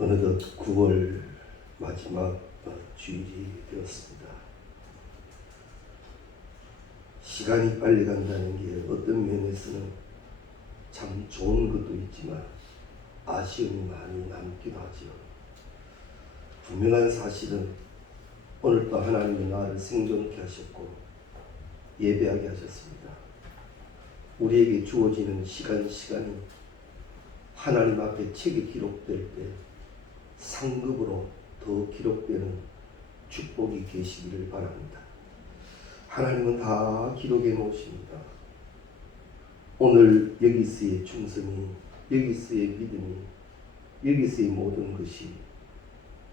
어느덧 9월 마지막 주일이 되었습니다. 시간이 빨리 간다는 게 어떤 면에서는 참 좋은 것도 있지만 아쉬움이 많이 남기도 하지요. 분명한 사실은 오늘 또 하나님이 나를 생존케 하셨고 예배하게 하셨습니다. 우리에게 주어지는 시간이 하나님 앞에 책이 기록될 때 상급으로 더 기록되는 축복이 계시기를 바랍니다. 하나님은 다 기록해 놓으십니다. 오늘 여기서의 충성이, 여기서의 믿음이, 여기서의 모든 것이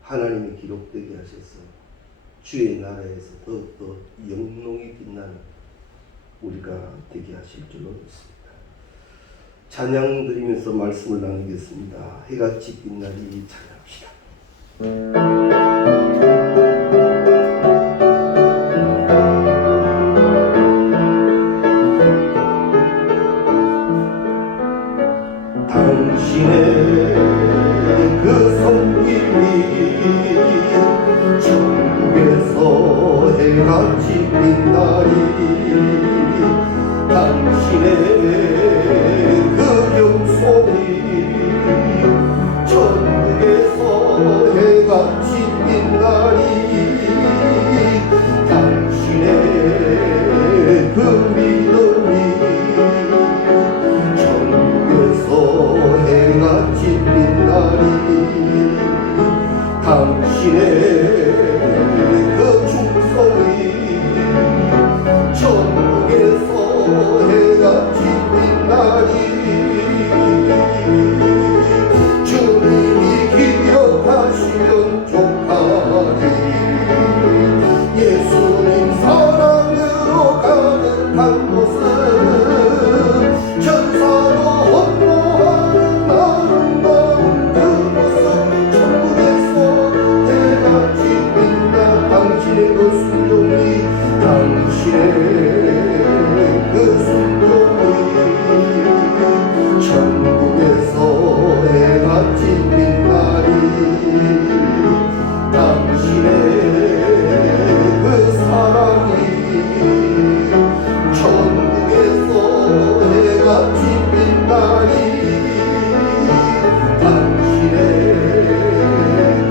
하나님이 기록되게 하셔서 주의 나라에서 더욱더 영롱히 빛나는 우리가 되게 하실 줄로 믿습니다. 찬양 드리면서 말씀을 나누겠습니다. 해같이 빛나리 찬양합시다. 당신의 그 손길이 천국에서 해같이 빛나리. 당신의 그 경손이 천국에서 해같이 빛나리. 당신의 그 믿음이 천국에서 해같이 빛나리. 당신의 그 충성이 천국에서 해같이 빛나리. 주님이 기억하시면 족하리. 예수님 사랑으로 가득한 곳은 천사도 혼모하는 아름다운 그 모습. 천국에서 해같이 빛나. 당신의 그 순종이, 당신의 그 순종이 천국에서 해같이 빛나리. 당신의 그 사랑이 천국에서 해같이 빛나리. 당신의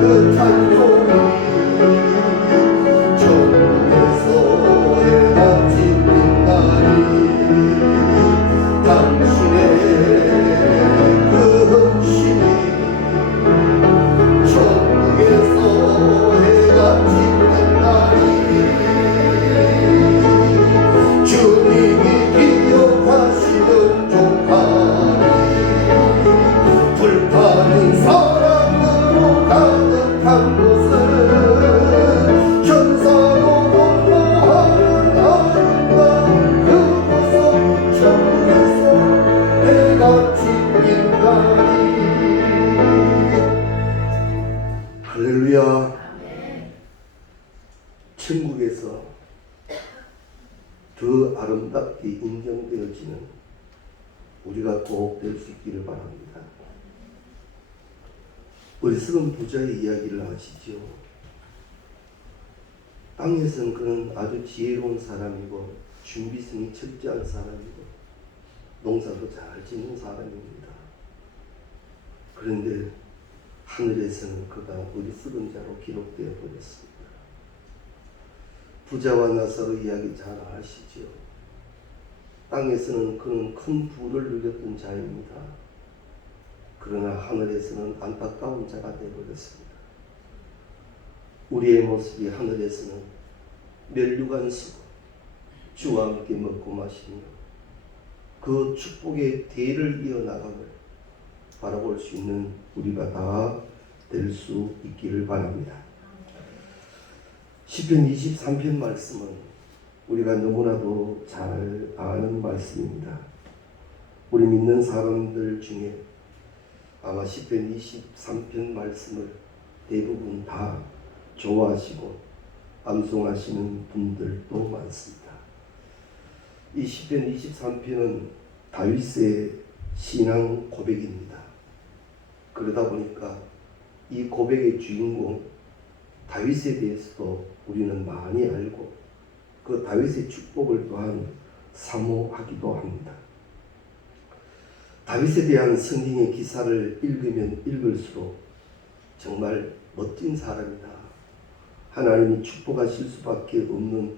그 찬송이 천국에서 해같이 빛나리. 당신의 그 헌신이 천국에서 해같이 빛나리. 주님이 기억하시면 족하리. 불타는 사랑으로 가득한 곳은 천사도 공모하는 아름다운 그 모습. 천국에서 해같이 빛나리. 할렐루야. 천국에서 더 아름답게 인정되어지는 우리가 꼭 될 수 있기를 바랍니다. 어리석은 부자의 이야기를 아시죠? 땅에서는 그는 아주 지혜로운 사람이고 준비성이 철저한 사람이고 농사도 잘 짓는 사람입니다. 그런데 하늘에서는 그가 어리석은 자로 기록되어 버렸습니다. 부자와 나사로 이야기 잘 아시죠? 땅에서는 그는 큰 부를 누렸던 자입니다. 그러나 하늘에서는 안타까운 자가 되어버렸습니다. 우리의 모습이 하늘에서는 멸류관 수고 주와 함께 먹고 마시며 그 축복의 대를 이어나감을 바라볼 수 있는 우리가 다 될 수 있기를 바랍니다. 시편 23편 말씀은 우리가 너무나도 잘 아는 말씀입니다. 우리 믿는 사람들 중에 아마 시편 23편 말씀을 대부분 다 좋아하시고 암송하시는 분들도 많습니다. 이 시편 23편은 다윗의 신앙 고백입니다. 그러다 보니까 이 고백의 주인공 다윗에 대해서도 우리는 많이 알고 그 다윗의 축복을 또한 사모하기도 합니다. 다윗에 대한 성경의 기사를 읽으면 읽을수록 정말 멋진 사람이다. 하나님이 축복하실 수밖에 없는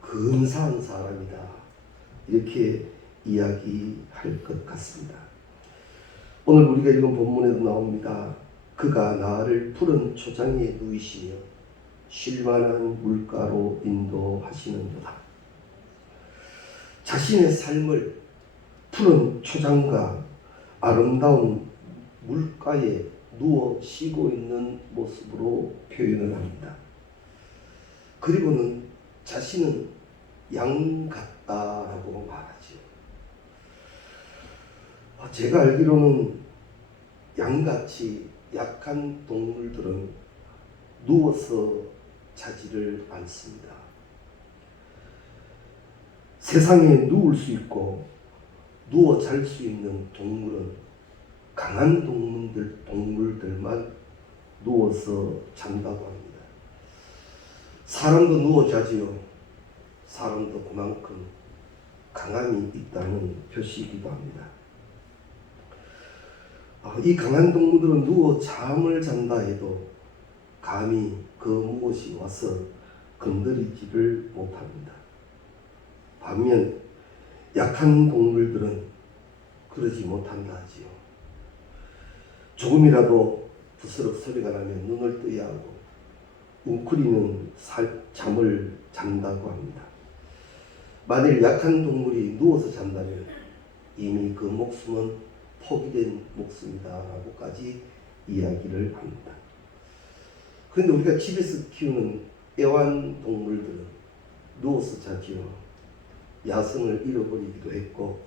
근사한 사람이다. 이렇게 이야기할 것 같습니다. 오늘 우리가 읽은 본문에도 나옵니다. 그가 나를 푸른 초장에 누이시며 쉴만한 물가로 인도하시는도다. 자신의 삶을 푸른 초장과 아름다운 물가에 누워 쉬고 있는 모습으로 표현을 합니다. 그리고는 자신은 양 같다라고 말하죠. 제가 알기로는 양같이 약한 동물들은 누워서 자지를 않습니다. 세상에 누울 수 있고 누워 잘 수 있는 동물은 강한 동물들만 누워서 잔다고 합니다. 사람도 누워 자지요. 사람도 그만큼 강함이 있다는 표시이기도 합니다. 이 강한 동물들은 누워 잠을 잔다 해도 감히 그 무엇이 와서 건드리지를 못합니다. 반면 약한 동물들은 그러지 못한다 하지요. 조금이라도 부스럭 소리가 나면 눈을 떠야 하고 웅크리는 잠을 잔다고 합니다. 만일 약한 동물이 누워서 잔다면 이미 그 목숨은 포기된 목숨이다 라고까지 이야기를 합니다. 그런데 우리가 집에서 키우는 애완동물들은 누워서 자지요. 야성을 잃어버리기도 했고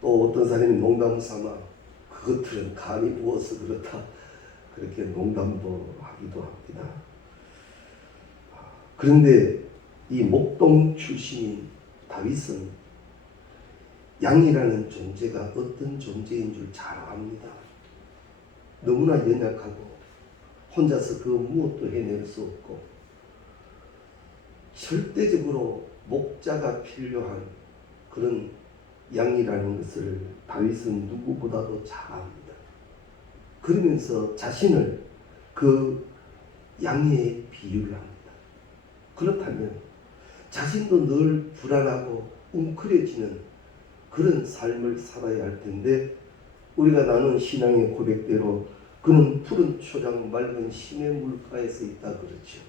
또 어떤 사람이 농담 삼아 그것들은 감이 부어서 그렇다 그렇게 농담도 하기도 합니다. 그런데 이 목동 출신인 다윗은 양이라는 존재가 어떤 존재인 줄 잘 압니다. 너무나 연약하고 혼자서 그 무엇도 해낼 수 없고 절대적으로 목자가 필요한 그런 양이라는 것을 다윗은 누구보다도 잘 압니다. 그러면서 자신을 그 양에 비유를 합니다. 그렇다면 자신도 늘 불안하고 웅크려지는 그런 삶을 살아야 할 텐데 우리가 나눈 신앙의 고백대로 그는 푸른 초장 맑은 심의 물가에서 있다 그렇죠.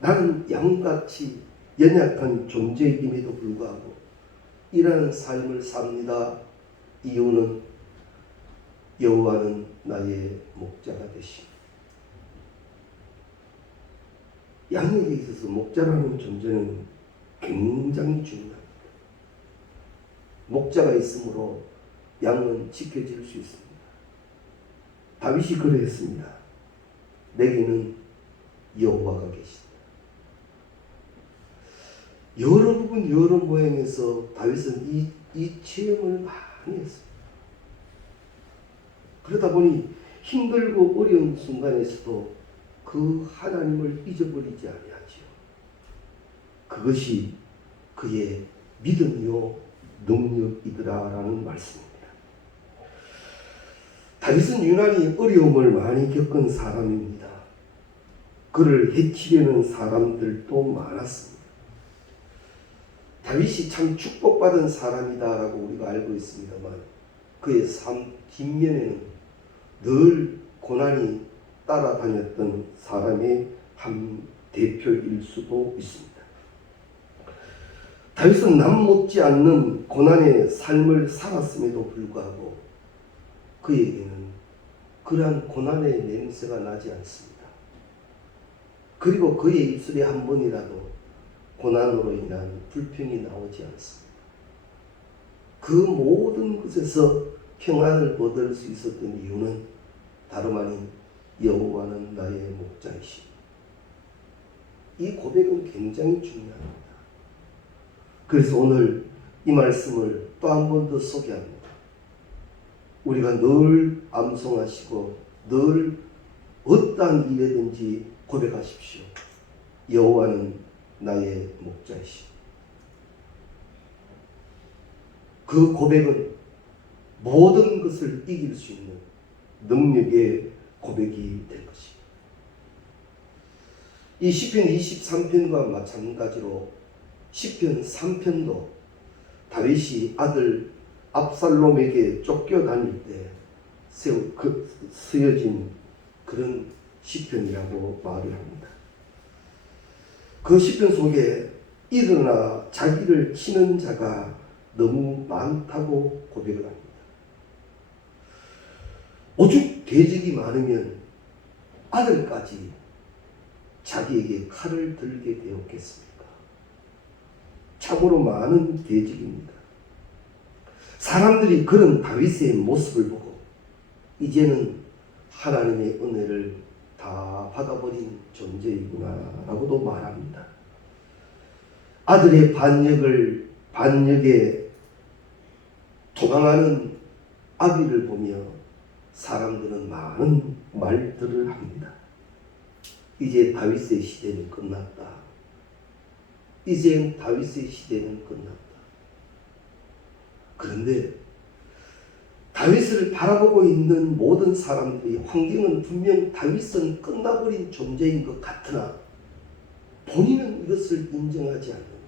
나는 양같이 연약한 존재임에도 불구하고 이러한 삶을 삽니다. 이유는 여호와는 나의 목자가 되시니. 양에게 있어서 목자라는 존재는 굉장히 중요합니다. 목자가 있으므로 양은 지켜질 수 있습니다. 다윗이 그러했습니다. 내게는 여호와가 계시다. 여러 부분 여러 모양에서 다윗은 이 체험을 많이 했습니다. 그러다 보니 힘들고 어려운 순간에서도 그 하나님을 잊어버리지 아니하지요. 그것이 그의 믿음이요 능력이더라라는 말씀입니다. 다윗은 유난히 어려움을 많이 겪은 사람입니다. 그를 해치려는 사람들도 많았습니다. 다윗이 참 축복받은 사람이다라고 우리가 알고 있습니다만 그의 삶 뒷면에는 늘 고난이 따라다녔던 사람의 한 대표일 수도 있습니다. 다윗은 남 못지않는 고난의 삶을 살았음에도 불구하고 그에게는 그러한 고난의 냄새가 나지 않습니다. 그리고 그의 입술에 한 번이라도 고난으로 인한 불평이 나오지 않습니다. 그 모든 것에서 평안을 얻을 수 있었던 이유는 다름 아닌 여호와는 나의 목자이시니. 이 고백은 굉장히 중요합니다. 그래서 오늘 이 말씀을 또 한 번 더 소개합니다. 우리가 늘 암송하시고 늘 어떠한 일이든지 고백하십시오. 여호와는 나의 목자이시오. 그 고백은 모든 것을 이길 수 있는 능력의 고백이 될 것입니다. 이 시편 23편과 마찬가지로 시편 3편도 다윗이 아들 압살롬에게 쫓겨다닐 때 쓰여진 그런 시편이라고 말을 합니다. 그 시편 속에 일어나 자기를 치는 자가 너무 많다고 고백을 합니다. 오죽 대적이 많으면 아들까지 자기에게 칼을 들게 되었겠습니까? 참으로 많은 대적입니다. 사람들이 그런 다윗의 모습을 보고 이제는 하나님의 은혜를 다 받아버린 존재이구나 라고도 말합니다. 아들의 반역에 도망하는 아비를 보며 사람들은 많은 말들을 합니다. 이제 다윗의 시대는 끝났다. 이젠 다윗의 시대는 끝났다. 그런데 다윗을 바라보고 있는 모든 사람들이 환경은 분명 다윗은 끝나버린 존재인 것 같으나 본인은 이것을 인정하지 않는 거예요.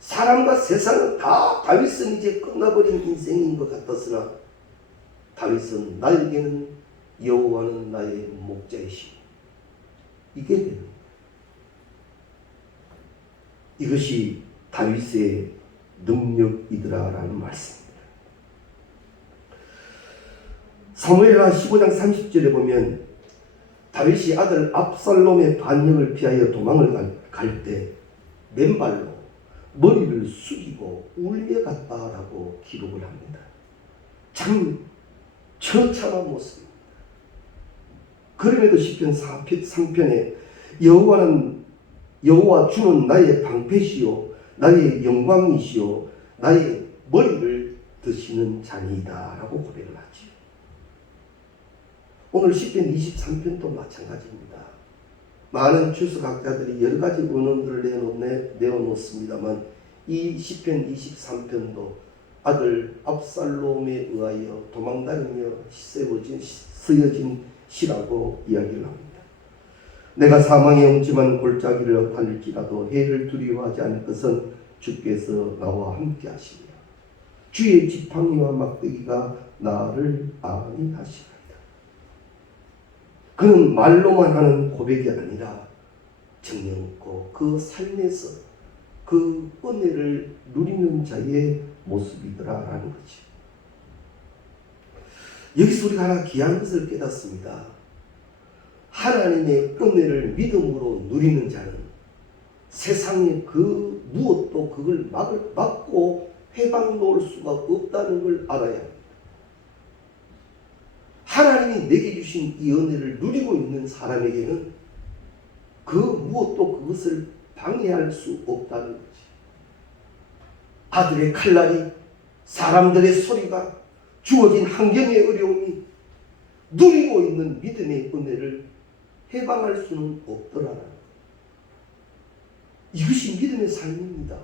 사람과 세상은 다 다윗은 이제 끝나버린 인생인 것 같았으나 다윗은 나에게는 여호와는 나의 목자이시오. 이게 되는 거예요. 이것이 다윗의 능력이더라라는 말씀입니다. 사무엘하 15장 30절에 보면 다윗이 아들 압살롬의 반역을 피하여 도망을 갈 때 맨발로 머리를 숙이고 울며 갔다라고 기록을 합니다. 참 처참한 모습입니다. 그럼에도 시편 3편에 여호와 주는 나의 방패시요 나의 영광이시요 나의 머리를 드시는 자니이다 라고 고백을 하죠. 오늘 시편 23편도 마찬가지입니다. 많은 주석학자들이 여러 가지 원언들을 내어놓습니다만 이 시편 23편도 아들 압살롬에 의하여 도망다니며 쓰여진 시라고 이야기를 합니다. 내가 사망의 음침한 골짜기를 달릴지라도 해를 두려워하지 않을 것은 주께서 나와 함께 하시며 주의 지팡이와 막대기가 나를 안위하시리이다. 그는 말로만 하는 고백이 아니라 정령있고 그 삶에서 그 은혜를 누리는 자의 모습이더라라는 거지. 여기서 우리가 하나 귀한 것을 깨닫습니다. 하나님의 은혜를 믿음으로 누리는 자는 세상에 그 무엇도 그걸 막고 해방 놓을 수가 없다는 걸 알아야 합니다. 하나님이 내게 주신 이 은혜를 누리고 있는 사람에게는 그 무엇도 그것을 방해할 수 없다는 거지. 아들의 칼날이, 사람들의 소리가, 주어진 환경의 어려움이 누리고 있는 믿음의 은혜를 해방할 수는 없더라라는 것. 이것이 믿음의 삶입니다.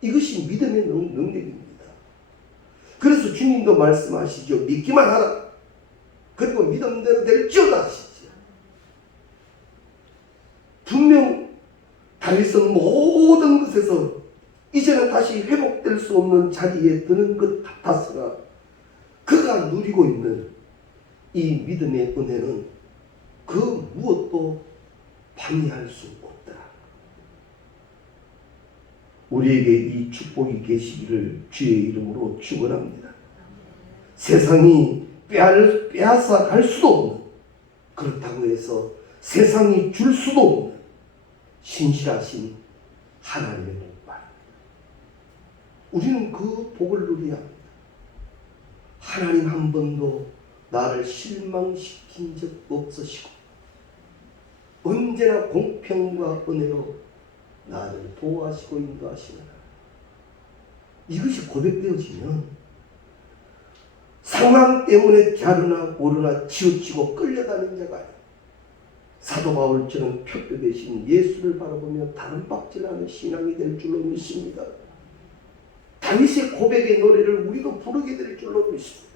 이것이 믿음의 능력입니다. 그래서 주님도 말씀하시죠. 믿기만 하라. 그리고 믿음대로 될지어다 하시죠. 분명 다윗은 모든 것에서 이제는 다시 회복될 수 없는 자리에 드는 것 같았으나 그가 누리고 있는 이 믿음의 은혜는 그 무엇도 방해할 수 없더라. 우리에게 이 축복이 계시기를 주의 이름으로 축원합니다. 세상이 빼앗아 갈 수도 없는, 그렇다고 해서 세상이 줄 수도 없는 신실하신 하나님의 복입니다. 우리는 그 복을 누려야 합니다. 하나님 한 번도 나를 실망시킨 적 없으시고 언제나 공평과 은혜로 나를 보호하시고 인도하시느라 이것이 고백되어지면 상황 때문에 갸르나 오르나 치우치고 끌려다니는 자가 아니에요. 사도 바울처럼 표표 되신 예수를 바라보며 다른 박질하는 신앙이 될 줄로 믿습니다. 다윗의 고백의 노래를 우리도 부르게 될 줄로 믿습니다.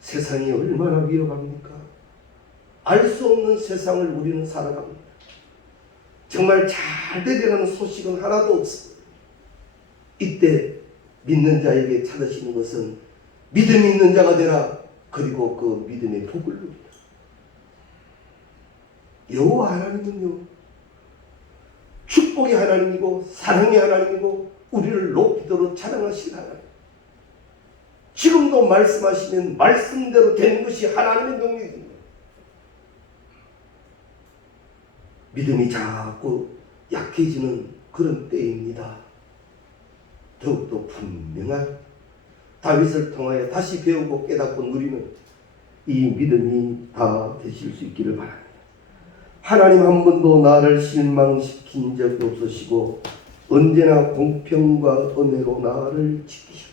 세상이 얼마나 위험합니까? 알 수 없는 세상을 우리는 살아갑니다. 정말 잘 되리라는 소식은 하나도 없습니다. 이때 믿는 자에게 찾으시는 것은 믿음 있는 자가 되라. 그리고 그 믿음의 복을 누리라. 여호와 하나님은요, 축복의 하나님이고 사랑의 하나님이고 우리를 높이도록 찬양하신 하나님. 지금도 말씀하시면 말씀대로 되는 것이 하나님의 능력입니다. 믿음이 자꾸 약해지는 그런 때입니다. 더욱더 분명한 다윗을 통하여 다시 배우고 깨닫고 누리는 이 믿음이 다 되실 수 있기를 바랍니다. 하나님 한 번도 나를 실망시킨 적이 없으시고 언제나 공평과 은혜로 나를 지키시고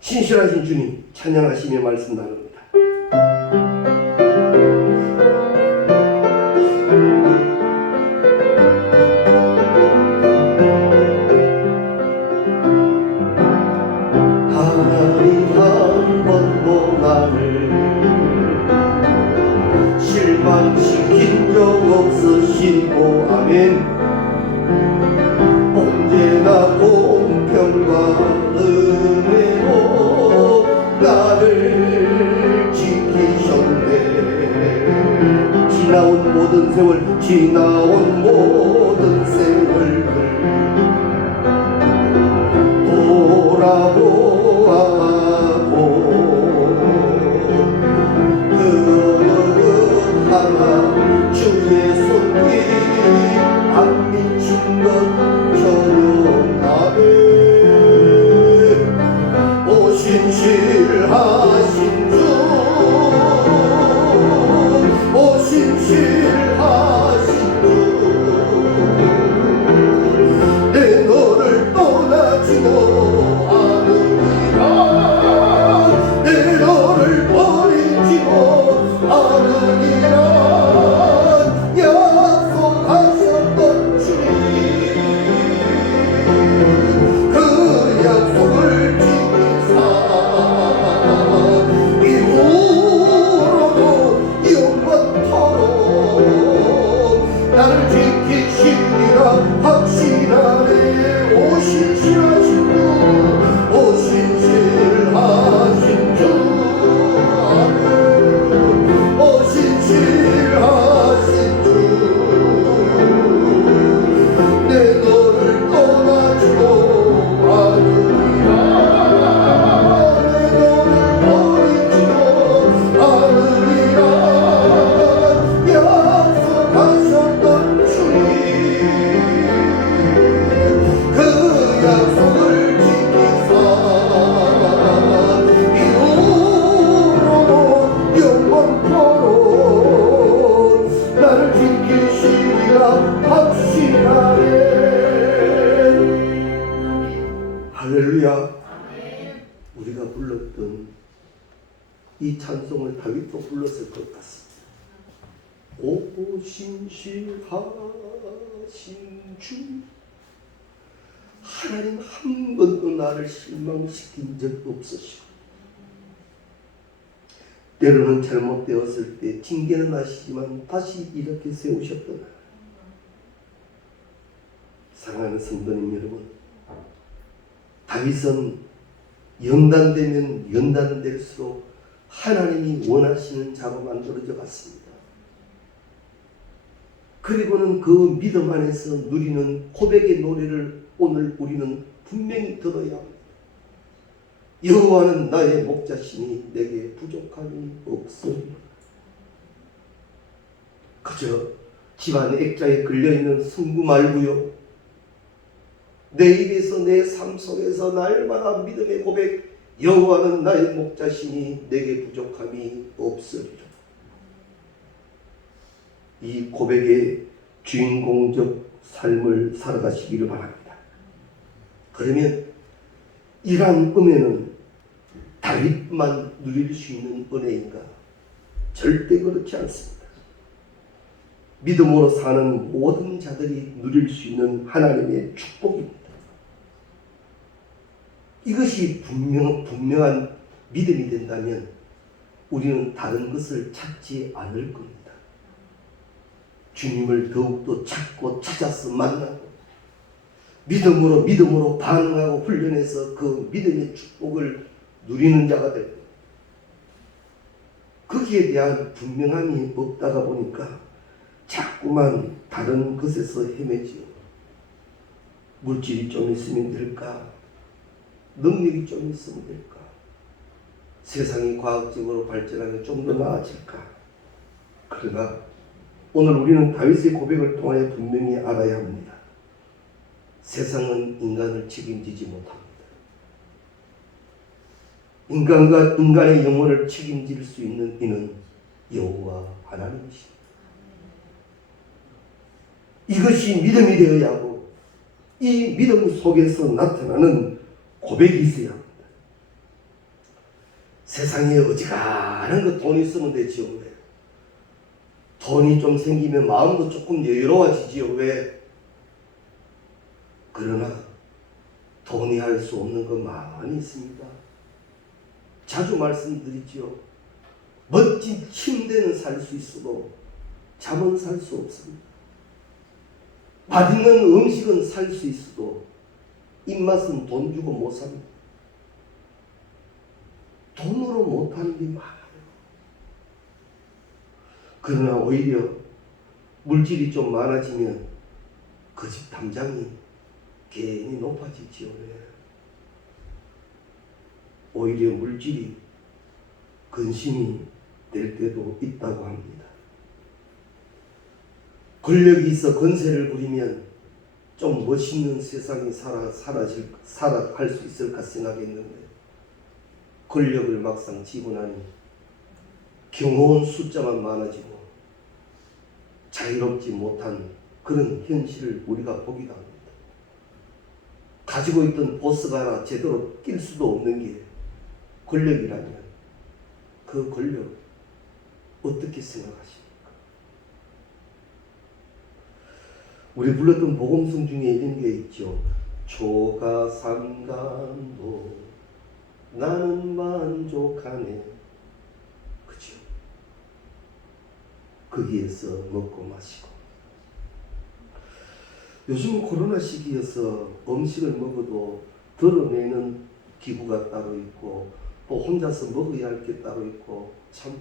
신실하신 주님 찬양하시며 말씀 나눕니다. 하나님 한 번도 나를 실망시킨 적 없으시고 아멘. 언제나 공평과 은혜로 나를 지키셨네. 지나온 모든 세월, 지나온 모든 세월들 돌아보아도 그 하나 주의 손길 안 미친 것 전혀 나를 오신실하신 주 오신실하신 주 내 너를 떠나지도 않으리라 내 너를 버리지도 않으리라 약속하셨던 주님 그 약속을 지키사 이후로도 영원토록 나를 지키시리라 확신하네. 오신실하신 주 오신실하신 주 아멘. 오신실하신 주 내 너를 떠나지도 않으리라 내 너를 버리지도 않으리라 약속하셨던 주님 그 약속을 지키사 이후로도 영원토록 나를 지키시리라 확신하네. 할렐루야. 우리가 불렀던 이 찬송을 다윗도 불렀을 것 같습니다. 오신실하신 주 하나님 한 번도 나를 실망시킨 적 없으시고 때로는 잘못되었을 때 징계는 하시지만 다시 이렇게 세우셨던 하나님. 사랑하는 성도님 여러분, 다윗은 연단되면 연단될수록 하나님이 원하시는 자로 만들어져 갔습니다. 그리고는 그 믿음 안에서 누리는 고백의 노래를 오늘 우리는 분명히 들어야 합니다. 여호와는 나의 목자시니 내게 부족함이 없으리라. 그저 집안 액자에 걸려있는 승부 말고요, 내 입에서 내 삶 속에서 날마다 믿음의 고백, 여호와는 나의 목자시니 내게 부족함이 없으리라. 이 고백의 주인공적 삶을 살아가시기를 바랍니다. 그러면 이러한 은혜는 다윗만 누릴 수 있는 은혜인가? 절대 그렇지 않습니다. 믿음으로 사는 모든 자들이 누릴 수 있는 하나님의 축복입니다. 이것이 분명한 믿음이 된다면 우리는 다른 것을 찾지 않을 겁니다. 주님을 더욱더 찾고 찾아서 만나고 믿음으로 반응하고 훈련해서 그 믿음의 축복을 누리는 자가 될 겁니다. 거기에 대한 분명함이 없다가 보니까 자꾸만 다른 것에서 헤매지요. 물질이 좀 있으면 될까? 능력이 좀 있으면 될까? 세상이 과학적으로 발전하면 좀 더 나아질까? 그러나 오늘 우리는 다윗의 고백을 통하여 분명히 알아야 합니다. 세상은 인간을 책임지지 못합니다. 인간의 영혼을 책임질 수 있는 이는 여호와 하나님이십니다. 이것이 믿음이 되어야 하고 이 믿음 속에서 나타나는 고백이 있어야 합니다. 세상에 어지간한 거 돈 있으면 되지요. 왜? 돈이 좀 생기면 마음도 조금 여유로워지지요. 왜? 그러나 돈이 할 수 없는 거 많이 있습니다. 자주 말씀드리지요. 멋진 침대는 살 수 있어도 잠은 살 수 없습니다. 맛있는 음식은 살 수 있어도 입맛은 돈 주고 못 삽니다. 돈으로 못하는 게 많아요. 그러나 오히려 물질이 좀 많아지면 그 집 담장이 괜히 높아지지요. 오히려 물질이 근심이 될 때도 있다고 합니다. 권력이 있어 권세를 부리면 좀 멋있는 세상이 살아갈 수 있을까 생각했는데 권력을 막상 쥐고 나니 경호원 숫자만 많아지고 자유롭지 못한 그런 현실을 우리가 보기도 합니다. 가지고 있던 보스가 하나 제대로 낄 수도 없는 게 권력이라면 그 권력 어떻게 생각하십니까? 우리 불렀던 복음성 중에 이런 게 있죠. 초가 삼간도 나는 만족하네. 그죠? 거기에서 먹고 마시고. 요즘 코로나 시기여서 음식을 먹어도 덜어내는 기구가 따로 있고 또 혼자서 먹어야 할 게 따로 있고 참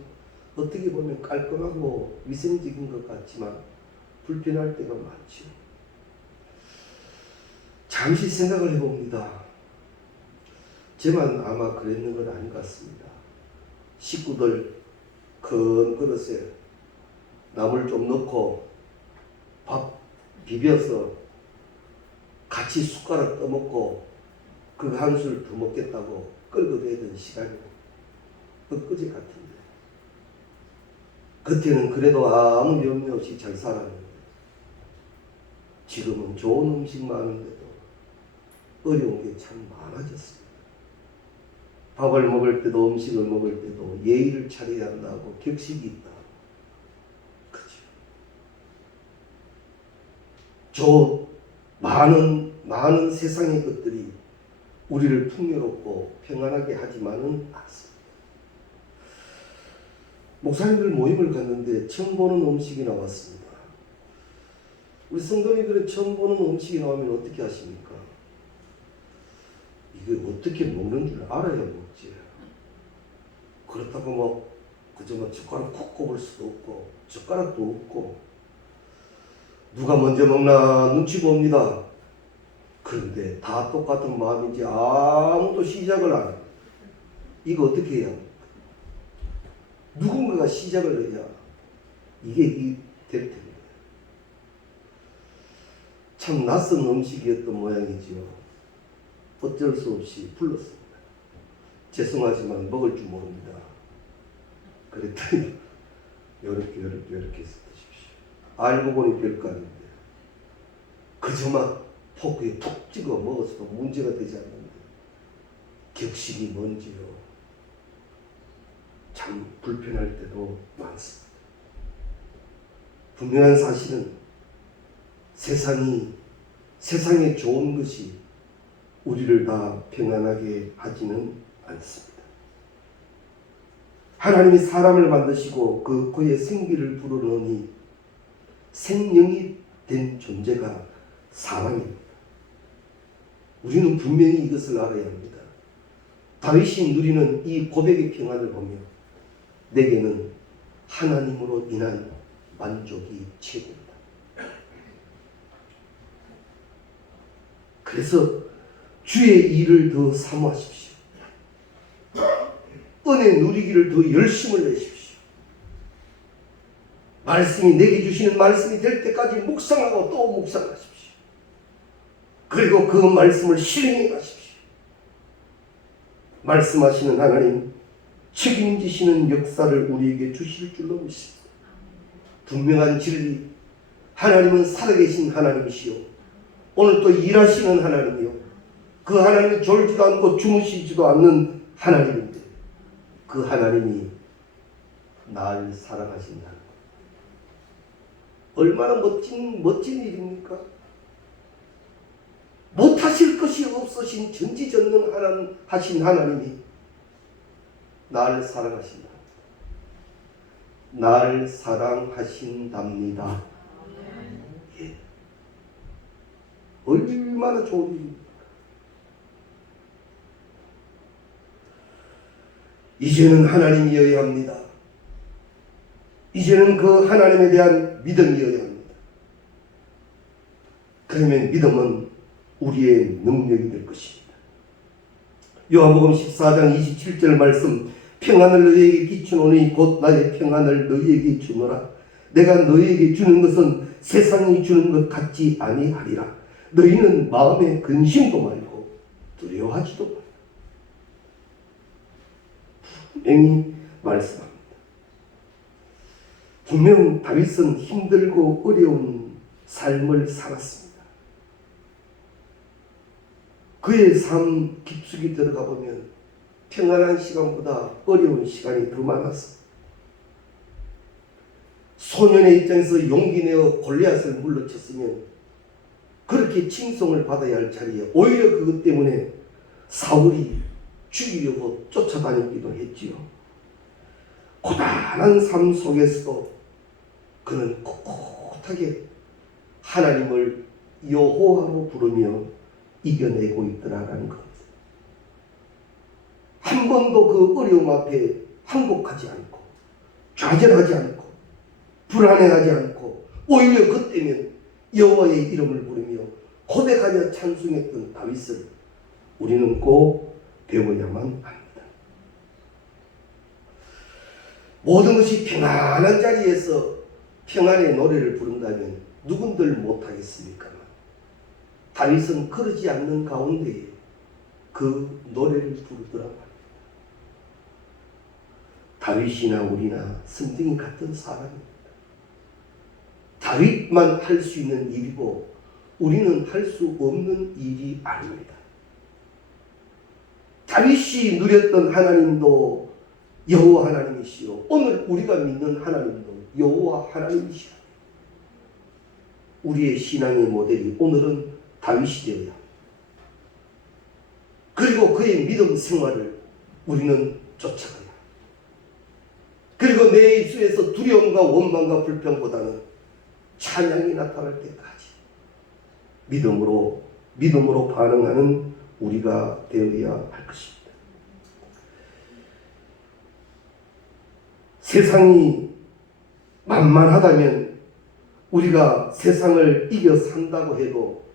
어떻게 보면 깔끔하고 위생적인 것 같지만 불편할 때가 많죠. 잠시 생각을 해봅니다. 저만 아마 그랬는 건 아닌 것 같습니다. 식구들 큰 그릇에 나물 좀 넣고 밥 비벼서 같이 숟가락 떠먹고 그 한 술 더 먹겠다고 끌고 대던 시간이 엊그제 같은데 그때는 그래도 아무 염려 없이 잘 살았는데 지금은 좋은 음식 많은데도 어려운 게 참 많아졌습니다. 밥을 먹을 때도 음식을 먹을 때도 예의를 차려야 한다고 격식이 있다. 그죠? 저 많은 세상의 것들이 우리를 풍요롭고 평안하게 하지만은 않습니다. 목사님들 모임을 갔는데 처음 보는 음식이 나왔습니다. 우리 성도님들은 처음 보는 음식이 나오면 어떻게 하십니까? 이게 어떻게 먹는 줄 알아야 먹지. 그렇다고 뭐 그저 뭐 젓가락 콕 꼽을 수도 없고 젓가락도 없고 누가 먼저 먹나 눈치 봅니다. 그런데 다 똑같은 마음인지 아무도 시작을 안 해요. 이거 어떻게 해야 합니까? 누군가가 시작을 해야 이게 될 텐데. 참 낯선 음식이었던 모양이지요. 어쩔 수 없이 불렀습니다. 죄송하지만 먹을 줄 모릅니다. 그랬더니 이렇게 해서 드십시오. 알고 보니 별거 아닌데 그저만 포크에 톡 찍어 먹어서도 문제가 되지 않는데 격식이 뭔지요. 참 불편할 때도 많습니다. 분명한 사실은 세상에 좋은 것이 우리를 다 평안하게 하지는 않습니다. 하나님이 사람을 만드시고 그의 생기를 불어넣으니 생명이 된 존재가 사람입니다. 우리는 분명히 이것을 알아야 합니다. 다윗이 누리는 이 고백의 평안을 보며 내게는 하나님으로 인한 만족이 최고입니다. 그래서 주의 일을 더 사모하십시오. 은혜 누리기를 더 열심을 내십시오. 말씀이 내게 주시는 말씀이 될 때까지 묵상하고 또 묵상하십시오. 그리고 그 말씀을 실행해 가십시오. 말씀하시는 하나님, 책임지시는 역사를 우리에게 주실 줄로 믿습니다. 분명한 진리, 하나님은 살아계신 하나님이시오. 오늘 또 일하시는 하나님이요. 그 하나님이 졸지도 않고 주무시지도 않는 하나님인데 그 하나님이 나를 사랑하신다. 얼마나 멋진 일입니까? 못하실 것이 없으신 전지전능하신 하나님이 나를 사랑하신다. 나를 사랑하신답니다. 예. 얼마나 좋은 일입니까? 이제는 하나님이어야 합니다. 이제는 그 하나님에 대한 믿음이어야 합니다. 그러면 믿음은 우리의 능력이 될 것입니다. 요한복음 14장 27절 말씀, 평안을 너희에게 끼치노니 곧 나의 평안을 너희에게 주노라. 내가 너희에게 주는 것은 세상이 주는 것 같지 아니하리라. 너희는 마음에 근심도 말고 두려워하지도 말라. 분명히 말씀합니다. 분명 다윗은 힘들고 어려운 삶을 살았습니다. 그의 삶 깊숙이 들어가 보면 평안한 시간보다 어려운 시간이 더 많았습니다. 소년의 입장에서 용기 내어 골리앗을 물러쳤으면 그렇게 칭송을 받아야 할 자리에 오히려 그것 때문에 사울이 죽이려고 쫓아다니기도 했지요. 고단한 삶 속에서도 그는 꿋꿋하게 하나님을 여호와로 부르며 이겨내고 있더라라는 겁니다. 한 번도 그 어려움 앞에 항복하지 않고 좌절하지 않고 불안해하지 않고 오히려 그때면 여호와의 이름을 부르며 고백하며 찬송했던 다윗을 우리는 꼭 배워야만 합니다. 모든 것이 평안한 자리에서 평안의 노래를 부른다면 누군들 못하겠습니까? 다윗은 그러지 않는 가운데에 그 노래를 부르더라 말입니다. 다윗이나 우리나 성등이 같은 사람입니다. 다윗만 할 수 있는 일이고 우리는 할 수 없는 일이 아닙니다. 다윗이 누렸던 하나님도 여호와 하나님이시요 오늘 우리가 믿는 하나님도 여호와 하나님이시라. 우리의 신앙의 모델이 오늘은 다윗이 되어야 합니다. 그리고 그의 믿음 생활을 우리는 쫓아가야 합니다. 그리고 내 입술에서 두려움과 원망과 불평보다는 찬양이 나타날 때까지 믿음으로 반응하는 우리가 되어야 할 것입니다. 세상이 만만하다면 우리가 세상을 이겨 산다고 해도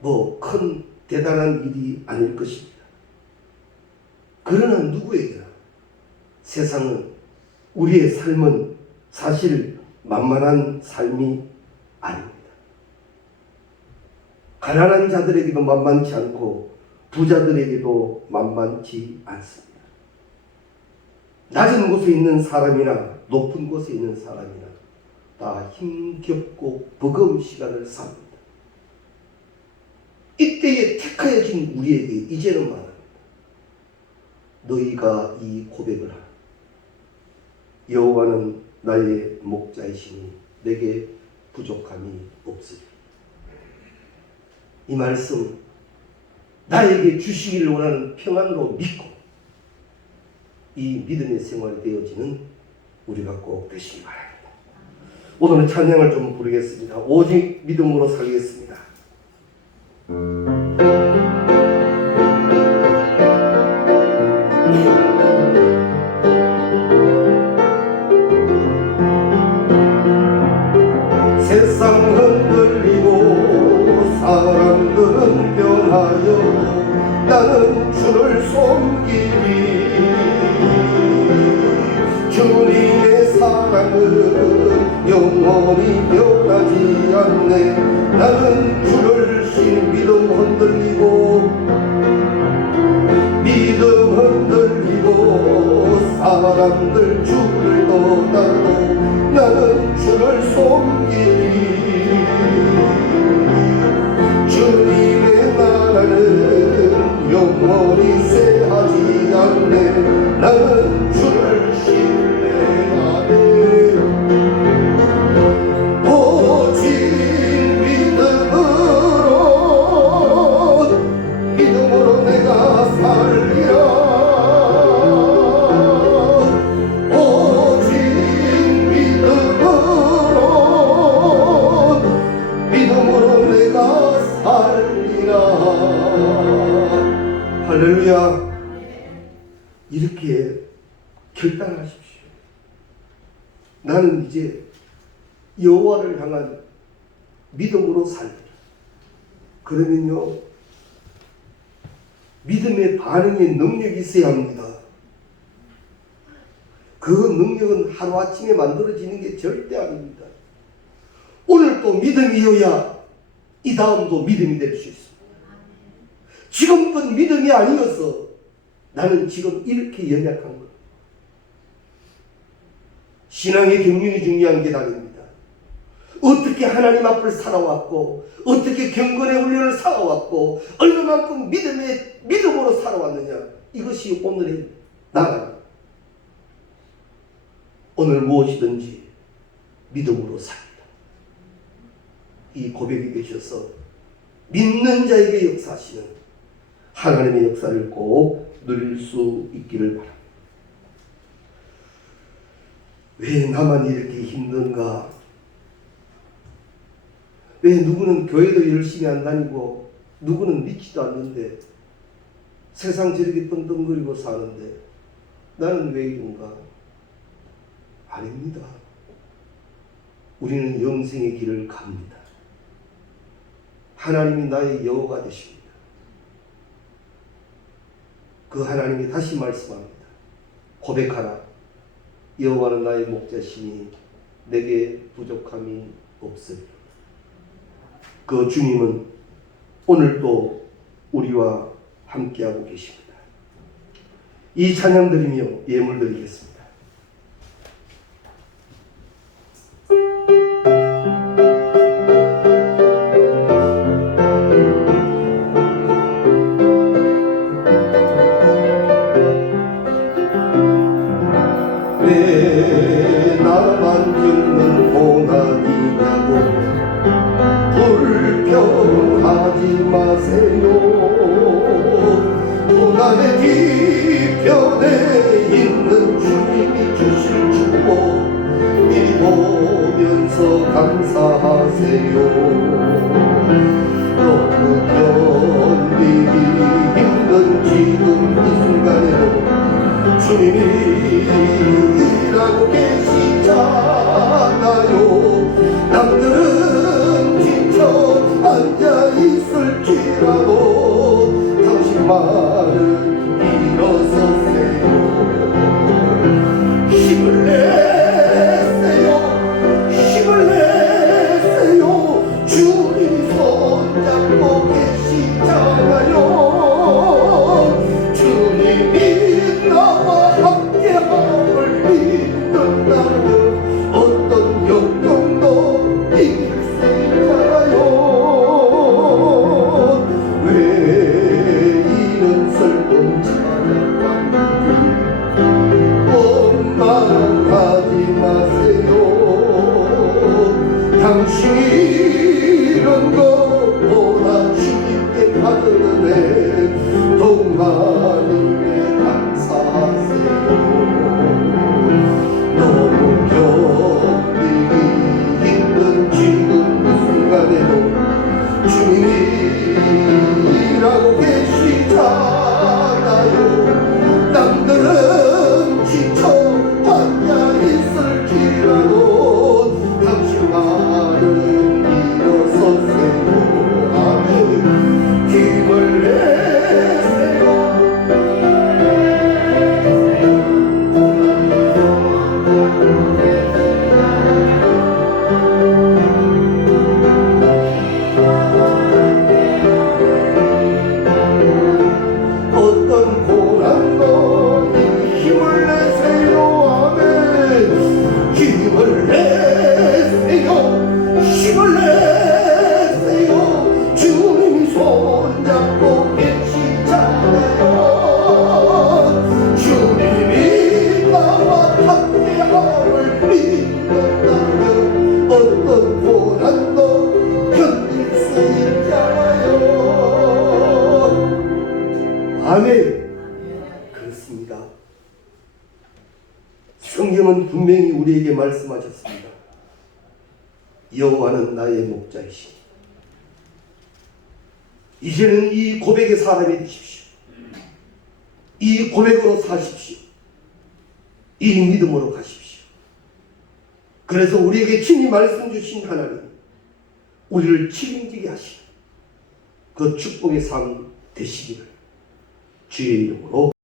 뭐 큰 대단한 일이 아닐 것입니다. 그러나 누구에게나 세상은 우리의 삶은 사실 만만한 삶이 아닙니다. 가난한 자들에게도 만만치 않고 부자들에게도 만만치 않습니다. 낮은 곳에 있는 사람이나 높은 곳에 있는 사람이나 다 힘겹고 버거운 시간을 삽니다. 이때에 택하여진 우리에게 이제는 말합니다. 너희가 이 고백을 하라. 여호와는 나의 목자이시니 내게 부족함이 없으리. 이 말씀 나에게 주시기를 원하는 평안으로 믿고 이 믿음의 생활이 되어지는 우리가 꼭 되시기 바랍니다. 오늘은 찬양을 좀 부르겠습니다. 오직 믿음으로 살겠습니다. 세상 흔들리고 사람들은 변하여 나는 주를 섬기리. 주님의 사랑은 영원히 변하지 않네. 나는 주를 신 믿음 흔들리고 사람들 주를 떠나도 나는 주를 섬기리. 주님의 나라는 영원히 쇠하지 않네. 나는 주를 신뢰하네. 오직 믿음으로 내가 살리라. 할렐루야. 이렇게 결단하십시오. 나는 이제 여호와를 향한 믿음으로 살리라. 그러면요, 믿음의 반응의 능력이 있어야 합니다. 그 능력은 하루아침에 만들어지는 게 절대 아닙니다. 오늘 또 믿음이어야 이 다음도 믿음이 될 수 있습니다. 지금은 믿음이 아니어서 나는 지금 이렇게 연약한 거예요. 신앙의 경륜이 중요한 게 아닙니다. 어떻게 하나님 앞을 살아왔고 어떻게 경건의 훈련을 살아왔고 얼마만큼 믿음으로 살아왔느냐, 이것이 오늘의 나라입니다. 오늘 무엇이든지 믿음으로 삽니다. 이 고백이 되셔서 믿는 자에게 역사하시는 하나님의 역사를 꼭 누릴 수 있기를 바랍니다. 왜 나만 이렇게 힘든가? 왜 누구는 교회도 열심히 안 다니고 누구는 믿지도 않는데 세상 저렇게 떵떵거리고 사는데 나는 왜 이런가? 아닙니다. 우리는 영생의 길을 갑니다. 하나님이 나의 여호가 되십니다. 그 하나님이 다시 말씀합니다. 고백하라. 여호와는 나의 목자시니 내게 부족함이 없으리라. 그 주님은 오늘도 우리와 함께하고 계십니다. 이 찬양 드리며 예물 드리겠습니다. 왜 나만 겪는 고난이냐고 불평하지 마세요. 고난의 뒤편에 있는 주님이 주실 축복 미리 보면서 감사하세요. 너무 견디기 힘든 지금 이 순간에도 주님이 일하고 계시잖아요. 남들은 지쳐 앉아있을지라도 당신만은 일어서세요. 힘을 내세요. 주님이 손잡고 계시잖아요. 주님이 나와 함께함을 믿는다면 어떤 역경 있습니다. 성경은 분명히 우리에게 말씀하셨습니다. 여호와는 나의 목자이시니. 이제는 이 고백의 사람이 되십시오. 이 고백으로 사십시오. 이 믿음으로 가십시오. 그래서 우리에게 친히 말씀 주신 하나님, 우리를 책임지게 하시는 그 축복의 삶 되시기를 주의 이름으로